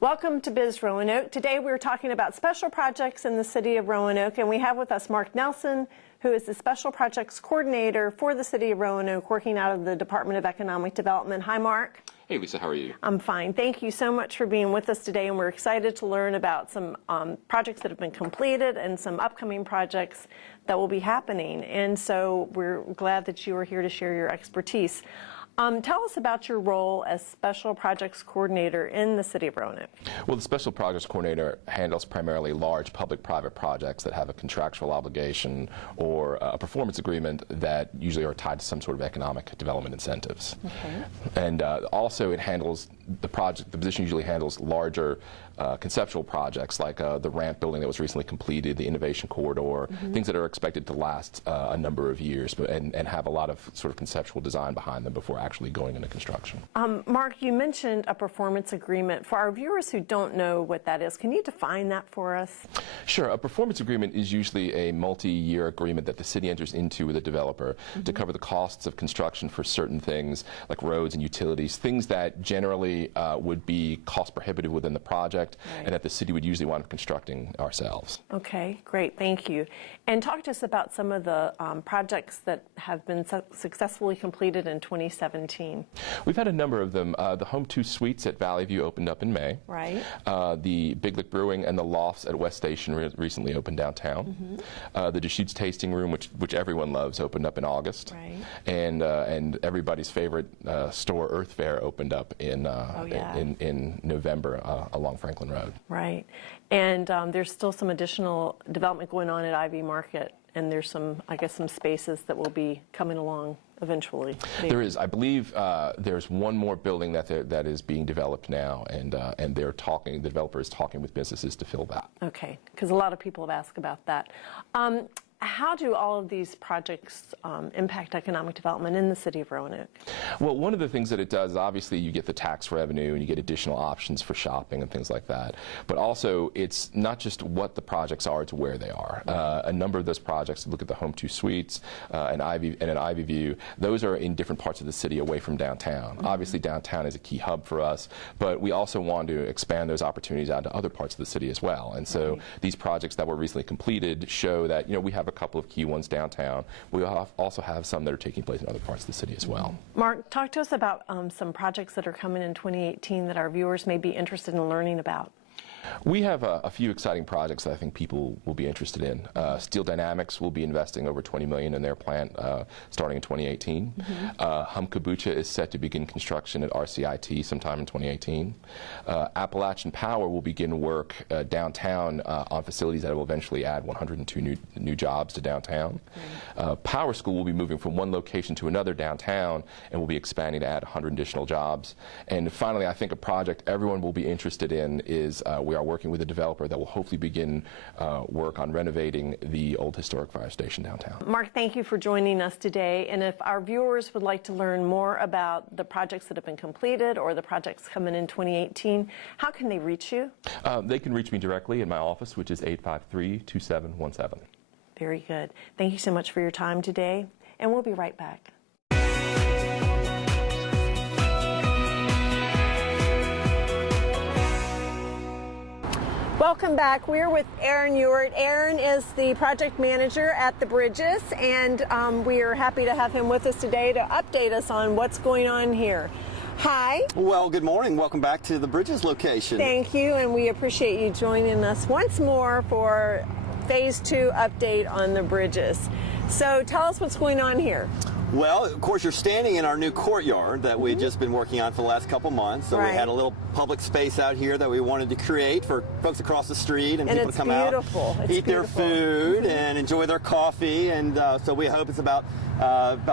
Welcome to BizRoanoke. Today we're talking about special projects in the city of Roanoke, and we have with us Mark Nelson, who is the Special Projects Coordinator for the city of Roanoke, working out of the Department of Economic Development. Hi, Mark. Hey, Lisa, how are you? I'm fine. Thank you so much for being with us today, and we're excited to learn about some projects that have been completed and some upcoming projects that will be happening. And so we're glad that you are here to share your expertise. Tell us about your role as Special Projects Coordinator in the City of Roanoke. Well, the Special Projects Coordinator handles primarily large public-private projects that have a contractual obligation or a performance agreement that usually are tied to some sort of economic development incentives. Okay. And also it handles the position usually handles larger conceptual projects like the ramp building that was recently completed, the innovation corridor, things that are expected to last a number of years and have a lot of sort of conceptual design behind them before actually going into construction. Mark, you mentioned a performance agreement. For our viewers who don't know what that is, can you define that for us? Sure. A performance agreement is usually a multi-year agreement that the city enters into with a developer to cover the costs of construction for certain things like roads and utilities, things that generally would be cost prohibitive within the project. Right. And that the city would usually wind up constructing ourselves. Okay, great, thank you. And talk to us about some of the projects that have been successfully completed in 2017. We've had a number of them. The Home 2 Suites at Valley View opened up in May. Right. The Big Lick Brewing and the Lofts at West Station recently opened downtown. The Deschutes Tasting Room, which everyone loves, opened up in August. Right. And everybody's favorite store, Earth Fair, opened up in November along Franklin Road. Right. And there's still some additional development going on at Ivy Market, and there's some, I guess, some spaces that will be coming along eventually. There is. I believe there's one more building that is being developed now, and the developer is talking with businesses to fill that. Okay, because a lot of people have asked about that. How do all of these projects impact economic development in the city of Roanoke? Well, one of the things that it does, obviously, you get the tax revenue and you get additional options for shopping and things like that. But also, it's not just what the projects are, it's where they are. A number of those projects, look at the Home 2 Suites and an Ivy View, those are in different parts of the city away from downtown. Obviously, downtown is a key hub for us, but we also want to expand those opportunities out to other parts of the city as well. And so these projects that were recently completed show that, you know, we have a couple of key ones downtown. We also have some that are taking place in other parts of the city as well. Mark, talk to us about some projects that are coming in 2018 that our viewers may be interested in learning about. We have a few exciting projects that I think people will be interested in. Steel Dynamics will be investing over $20 million in their plant starting in 2018. Hum Kombucha is set to begin construction at RCIT sometime in 2018. Appalachian Power will begin work downtown on facilities that will eventually add 102 new jobs to downtown. Power School will be moving from one location to another downtown and will be expanding to add 100 additional jobs. And finally, I think a project everyone will be interested in is we are working with a developer that will hopefully begin work on renovating the old historic fire station downtown. Mark, thank you for joining us today. And if our viewers would like to learn more about the projects that have been completed or the projects coming in 2018, how can they reach you? They can reach me directly in my office, which is 853-2717. Very good. Thank you so much for your time today, and we'll be right back. Welcome back. We're with Aaron Ewart. Aaron is the project manager at the Bridges, and we are happy to have him with us today to update us on what's going on here. Hi. Well, good morning. Welcome back to the Bridges location. Thank you, and we appreciate you joining us once more for Phase 2 update on the Bridges. So tell us what's going on here. Well, of course, you're standing in our new courtyard that we've just been working on for the last couple months. So we had a little public space out here that we wanted to create for folks across the street and people to come out, eat their food and enjoy their coffee. And so we hope it's about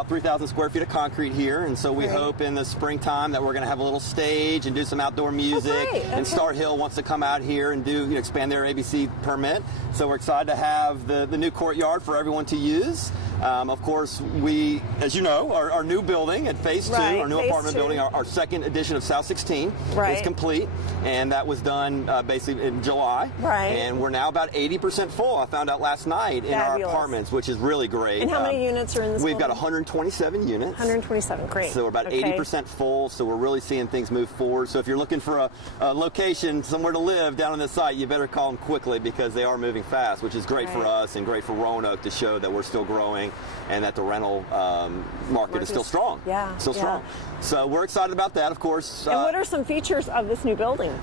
3,000 square feet of concrete here. And so we hope in the springtime that we're going to have a little stage and do some outdoor music. And Star Hill wants to come out here and do expand their ABC permit. So we're excited to have the new courtyard for everyone to use. Of course, we, as you know, our new building at Phase 2, our new apartment building, our second edition of South 16 is complete, and that was done basically in July. And we're now about 80% full. I found out last night in our apartments, which is really great. And how many units are in this We've building? got 127 units. 127, great. So we're about 80% full, so we're really seeing things move forward. So if you're looking for a location, somewhere to live down on the site, you better call them quickly because they are moving fast, which is great for us and great for Roanoke to show that we're still growing and that the rental market is still strong. Still strong. So we're excited about that, of course. And what are some features of this new building?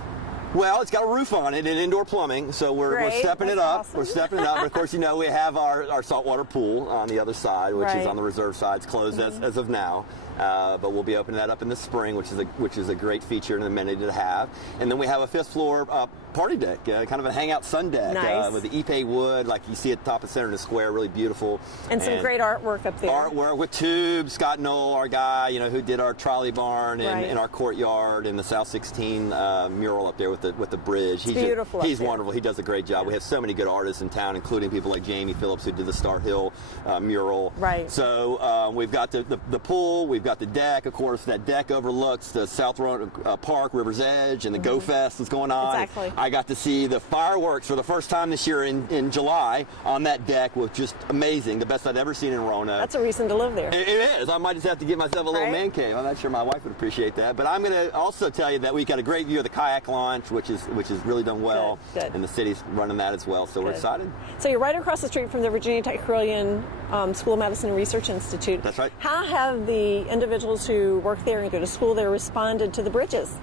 Well, it's got a roof on it and indoor plumbing, so we're stepping it up. Awesome. We're stepping it up. But of course, you know, we have our saltwater pool on the other side, which is on the reserve side. It's closed as of now. But we'll be opening that up in the spring, which is a great feature and amenity to have. And then we have a 5th floor party deck, kind of a hangout sun deck with the Ipe wood, like you see at the top of Center in the Square, really beautiful. And some great artwork up there. Artwork with tubes. Scott Knoll, our guy, you know, who did our trolley barn and our courtyard and the South 16 mural up there with the bridge. He's beautiful. He's wonderful. He does a great job. We have so many good artists in town, including people like Jamie Phillips, who did the Star Hill mural. So we've got the pool. We've got the deck. Of course, that deck overlooks the South Roanoke Park, River's Edge, and the Go Fest that's going on. I got to see the fireworks for the first time this year in July on that deck, was just amazing. The best I'd ever seen in Roanoke. That's a reason to live there. It is. I might just have to give myself a little man cave. I'm not sure my wife would appreciate that. But I'm going to also tell you that we got a great view of the kayak launch, which is really done well. And the city's running that as well. So we're excited. So you're right across the street from the Virginia Tech Carilion School of Medicine and Research Institute. That's right. How have the individuals who work there and go to school there responded to the bridges?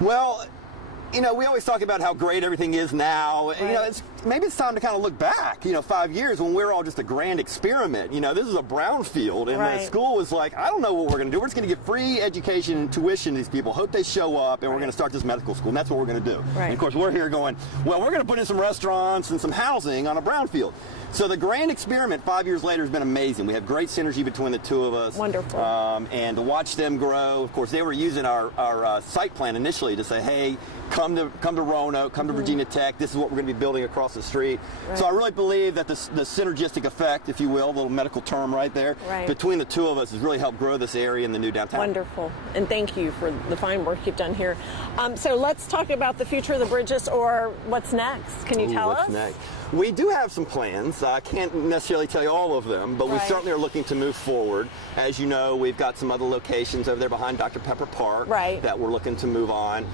Well, you know, we always talk about how great everything is now. You know, maybe it's time to kind of look back, 5 years when we're all just a grand experiment. You know, this is a brownfield, and the school was like, I don't know what we're going to do. We're just going to give free education and tuition to these people, hope they show up, and we're going to start this medical school, and that's what we're going to do. And of course, we're here going, well, we're going to put in some restaurants and some housing on a brownfield. So the grand experiment 5 years later has been amazing. We have great synergy between the two of us. Wonderful. And to watch them grow, of course, they were using our site plan initially to say, hey, come to Roanoke, come to Virginia Tech. This is what we're going to be building across the street. So I really believe that the synergistic effect, if you will, a little medical term right there, between the two of us has really helped grow this area in the new downtown. Wonderful. And thank you for the fine work you've done here. So let's talk about the future of the bridges, or what's next. Can you tell us? What's next? We do have some plans. I can't necessarily tell you all of them, but we certainly are looking to move forward. As you know, we've got some other locations over there behind Dr. Pepper Park that we're looking to move on.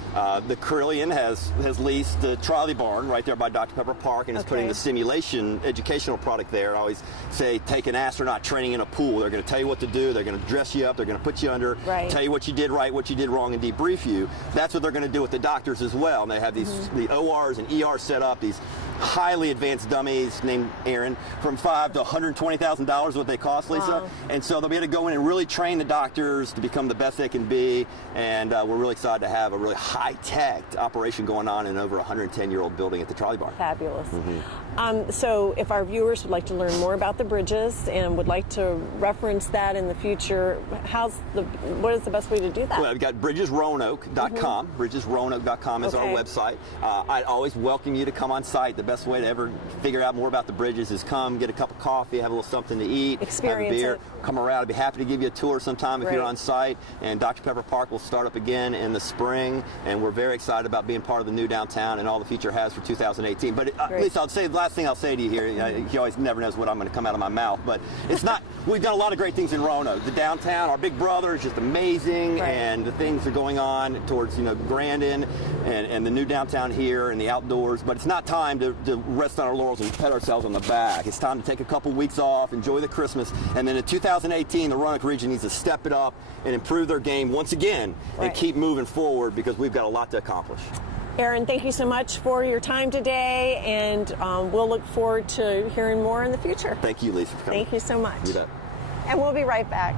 The Carilion has leased the trolley barn right there by Dr. Pepper Park and is putting the simulation educational product there. I always say take an astronaut training in a pool. They're going to tell you what to do. They're going to dress you up. They're going to put you under, tell you what you did right, what you did wrong, and debrief you. That's what they're going to do with the doctors as well. And they have these the ORs and ERs set up, these highly advanced dummies named Aaron, from $5,000 to $120,000 what they cost, Lisa. And so they'll be able to go in and really train the doctors to become the best they can be. And we're really excited to have a really high-tech operation going on in over a 110-year-old building at the trolley barn. Fabulous. So if our viewers would like to learn more about the bridges and would like to reference that in the future, what is the best way to do that? Well, we've got bridgesroanoke.com. Bridgesroanoke.com is our website. I'd always welcome you to come on site. The best way to ever figure out more about the bridges is come, get a cup of coffee, have a little something to eat, experience have a beer, it. Come around. I'd be happy to give you a tour sometime if you're on site. And Dr. Pepper Park will start up again in the spring, and we're very excited about being part of the new downtown and all the future has for 2018. But at least I'll say the last thing I'll say to you here, you always never knows what I'm going to come out of my mouth, but it's not, we've done a lot of great things in Roanoke. The downtown, our big brother, is just amazing, and the things are going on towards, Grandin and the new downtown here and the outdoors, but it's not time to rest on our laurels and pat ourselves on the back. It's time to take a couple weeks off, enjoy the Christmas, and then in 2018, the Roanoke region needs to step it up and improve their game once again and keep moving forward because we've got a lot to accomplish. Aaron, thank you so much for your time today, and we'll look forward to hearing more in the future. Thank you, Lisa, for coming. Thank you so much. You bet. And we'll be right back.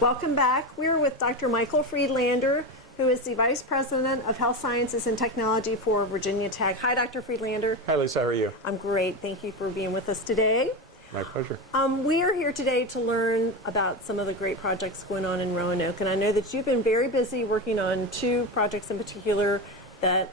Welcome back. We're with Dr. Michael Friedlander, who is the Vice President of Health Sciences and Technology for Virginia Tech. Hi, Dr. Friedlander. Hi, Lisa. How are you? I'm great. Thank you for being with us today. My pleasure. We are here today to learn about some of the great projects going on in Roanoke, and I know that you've been very busy working on two projects in particular that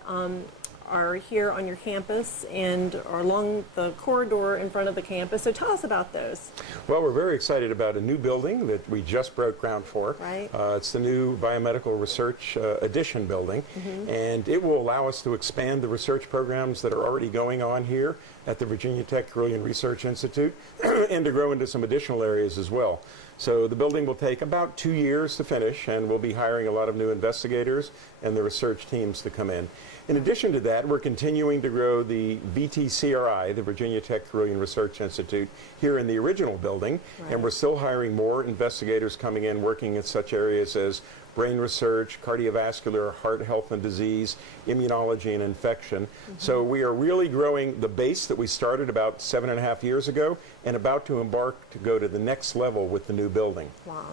are here on your campus and are along the corridor in front of the campus. So tell us about those. Well, we're very excited about a new building that we just broke ground for. Right. It's the new Biomedical Research Addition building, and it will allow us to expand the research programs that are already going on here at the Virginia Tech Carilion Research Institute and to grow into some additional areas as well. So the building will take about 2 years to finish, and we'll be hiring a lot of new investigators and the research teams to come in. In addition to that, we're continuing to grow the VTCRI, the Virginia Tech Carilion Research Institute, here in the original building, and we're still hiring more investigators coming in working in such areas as brain research, cardiovascular, heart health and disease, immunology and infection. So we are really growing the base that we started about 7.5 years ago and about to embark to go to the next level with the new building. Wow.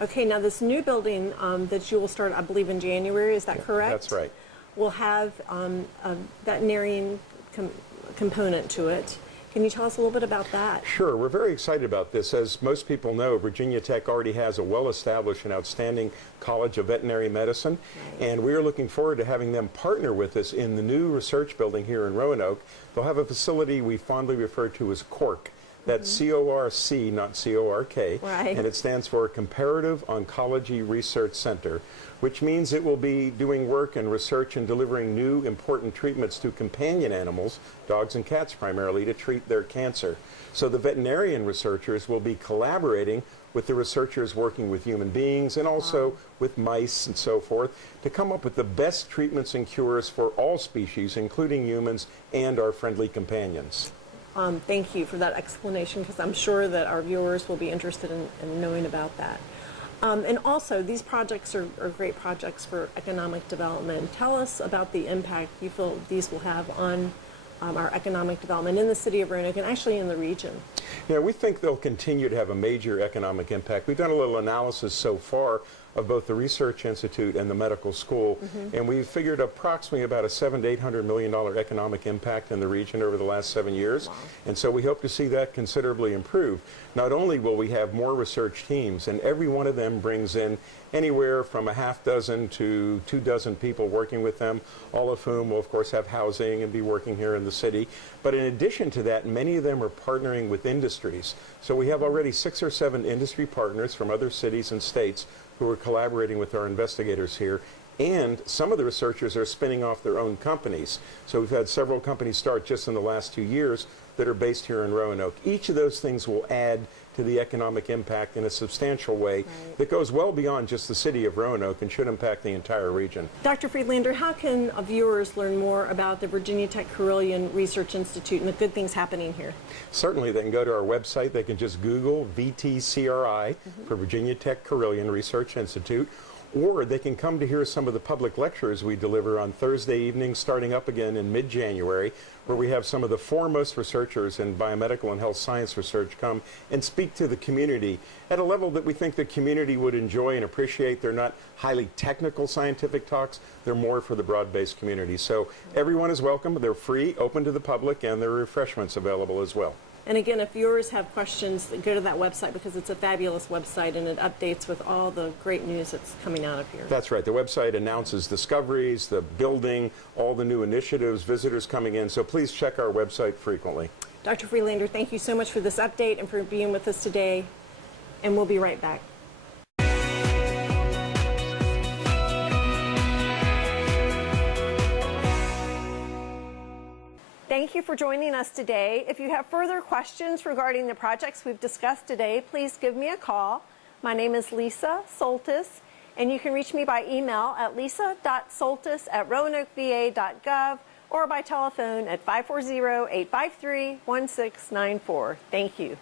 Okay, now this new building that you will start, I believe, in January, is that correct? That's right. Will have a veterinarian component to it. Can you tell us a little bit about that? Sure. We're very excited about this. As most people know, Virginia Tech already has a well-established and outstanding College of Veterinary Medicine, and we are looking forward to having them partner with us in the new research building here in Roanoke. They'll have a facility we fondly refer to as CORC. That's C-O-R-C, not C-O-R-K, and it stands for Comparative Oncology Research Center, which means it will be doing work and research and delivering new important treatments to companion animals, dogs and cats primarily, to treat their cancer. So the veterinarian researchers will be collaborating with the researchers working with human beings and also with mice and so forth to come up with the best treatments and cures for all species, including humans and our friendly companions. Thank you for that explanation, because I'm sure that our viewers will be interested in knowing about that. And also, these projects are great projects for economic development. Tell us about the impact you feel these will have on our economic development in the city of Roanoke and actually in the region. Yeah, we think they'll continue to have a major economic impact. We've done a little analysis so far of both the Research Institute and the medical school, and we've figured approximately about a $700 to $800 million economic impact in the region over the last 7 years. And so we hope to see that considerably improve. Not only will we have more research teams, and every one of them brings in anywhere from a half dozen to 24 people working with them, all of whom will of course have housing and be working here in the city. But in addition to that, many of them are partnering with industries. So we have already 6 or 7 industry partners from other cities and states who are collaborating with our investigators here, and some of the researchers are spinning off their own companies. So we've had several companies start just in the last 2 years that are based here in Roanoke. Each of those things will add to the economic impact in a substantial way that goes well beyond just the city of Roanoke and should impact the entire region. Dr. Friedlander, how can viewers learn more about the Virginia Tech Carilion Research Institute and the good things happening here? Certainly, they can go to our website. They can just Google VTCRI for Virginia Tech Carilion Research Institute, or they can come to hear some of the public lectures we deliver on Thursday evenings starting up again in mid-January, where we have some of the foremost researchers in biomedical and health science research come and speak to the community at a level that we think the community would enjoy and appreciate. They're not highly technical scientific talks. They're more for the broad-based community. So everyone is welcome. They're free, open to the public, and there are refreshments available as well. And again, if viewers have questions, go to that website, because it's a fabulous website and it updates with all the great news that's coming out of here. That's right. The website announces discoveries, the building, all the new initiatives, visitors coming in. So please check our website frequently. Dr. Friedlander, thank you so much for this update and for being with us today. And we'll be right back. Thank you for joining us today. If you have further questions regarding the projects we've discussed today, please give me a call. My name is Lisa Soltis, and you can reach me by email at lisa.soltis@roanokeva.gov or by telephone at 540-853-1694. Thank you.